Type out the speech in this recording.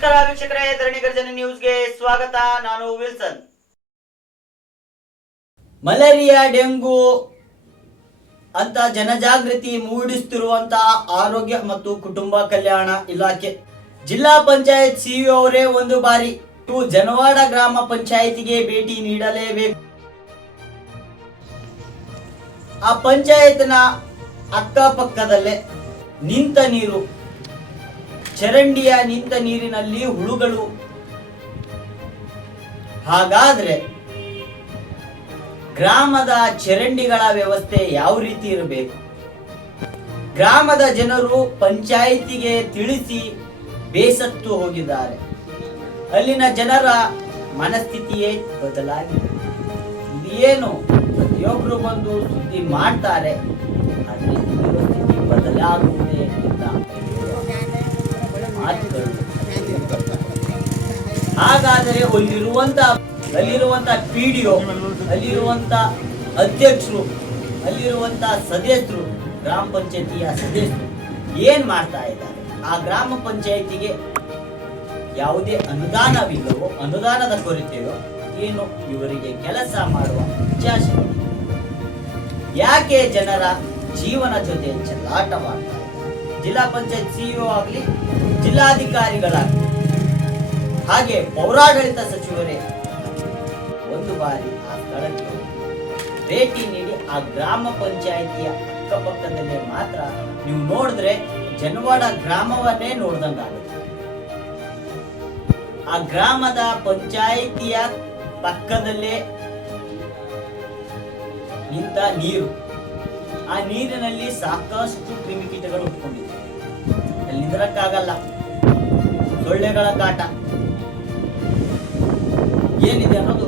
ನಮಸ್ಕಾರ ವೀಕ್ಷಕರೇ, ಧರಣಿ ಗರ್ಜನ ನ್ಯೂಸ್ಗೆ ಸ್ವಾಗತ. ನಾನು ವಿಲ್ಸನ್. ಮಲೇರಿಯಾ, ಡೆಂಗು ಅಂತ ಜನಜಾಗೃತಿ ಮೂಡಿಸುತ್ತಿರುವಂತಹ ಆರೋಗ್ಯ ಮತ್ತು ಕುಟುಂಬ ಕಲ್ಯಾಣ ಇಲಾಖೆ. ಜಿಲ್ಲಾ ಪಂಚಾಯತ್ ಸಿಇಒ ಅವರೇ ಒಂದು ಬಾರಿ ಟು ಜನವಾಡ ಗ್ರಾಮ ಪಂಚಾಯತಿಗೆ ಭೇಟಿ ನೀಡಲೇಬೇಕು. ಆ ಪಂಚಾಯತ್ನ ಅಕ್ಕಪಕ್ಕದಲ್ಲೇ ನಿಂತ ನೀರು ಚರಂಡಿಯ ನಿಂತ ನೀರಿನಲ್ಲಿ ಹುಳುಗಳು. ಹಾಗಾದ್ರೆ ಗ್ರಾಮದ ಚರಂಡಿಗಳ ವ್ಯವಸ್ಥೆ ಯಾವ ರೀತಿ ಇರಬೇಕು? ಗ್ರಾಮದ ಜನರು ಪಂಚಾಯಿತಿಗೆ ತಿಳಿಸಿ ಬೇಸತ್ತು ಹೋಗಿದ್ದಾರೆ. ಅಲ್ಲಿನ ಜನರ ಮನಸ್ಥಿತಿಯೇ ಬದಲಾಗಿದೆ. ಇದೇನು ಪ್ರತಿಯೊಬ್ಬರು ಬಂದು ಸುದ್ದಿ ಮಾಡ್ತಾರೆ ಬದಲಾಗುವುದೇ ಇಲ್ಲ. ಹಾಗಾದರೆ ಅಲ್ಲಿರುವಂತ ಅಲ್ಲಿರುವಂತ ಪಿ ಡಿ ಅಲ್ಲಿರುವಂತ ಅಧ್ಯಕ್ಷರು, ಅಲ್ಲಿರುವಂತ ಸದಸ್ಯರು, ಗ್ರಾಮ ಪಂಚಾಯತಿಯ ಸದಸ್ಯರು ಏನ್ ಮಾಡ್ತಾ ಇದ್ದಾರೆ? ಆ ಗ್ರಾಮ ಪಂಚಾಯತಿಗೆ ಯಾವುದೇ ಅನುದಾನವಿಲ್ಲವೋ, ಅನುದಾನದ ಕೊರತೆಯೋ ಏನು ಇವರಿಗೆ ಕೆಲಸ ಮಾಡುವ ಇಚ್ಛಾಶಕ್ತಿ ಯಾಕೆ ಜನರ ಜೀವನ ಜೊತೆ ಚೆಲ್ಲಾಟವಾಡ್ತಾ ಇದ್ದಾರೆ ಜಿಲ್ಲಾ ಪಂಚಾಯತ್ ಸಿಇಒ ಆಗಲಿ, ಜಿಲ್ಲಾಧಿಕಾರಿಗಳಾಗಲಿ ಹಾಗೆ ಪೌರಾಡಳಿತ ಸಚಿವರೇ, ಒಂದು ಬಾರಿ ಆ ಸ್ಥಳಕ್ಕೆ ಭೇಟಿ ನೀಡಿ ಆ ಗ್ರಾಮ ಪಂಚಾಯಿತಿಯ ಅಕ್ಕಪಕ್ಕದಲ್ಲೇ ಮಾತ್ರ ನೀವು ನೋಡಿದ್ರೆ ಜನವಾಡ ಗ್ರಾಮವನ್ನೇ ನೋಡ್ದಂಗಾಗುತ್ತೆ. ಆ ಗ್ರಾಮದ ಪಂಚಾಯಿತಿಯ ಪಕ್ಕದಲ್ಲೇ ನಿಂತ ನೀರು. ಆ ನೀರಿನಲ್ಲಿ ಸಾಕಷ್ಟು ಕ್ರಿಮಿಕೀಟಗಳು ಉಟ್ಕೊಂಡಿದೆ ಅಲ್ಲಿ ನಿಂದ್ರಕ್ಕಾಗಲ್ಲ ಸೊಳ್ಳೆಗಳ ಕಾಟ. ಏನಿದೆ ಅನ್ನೋದು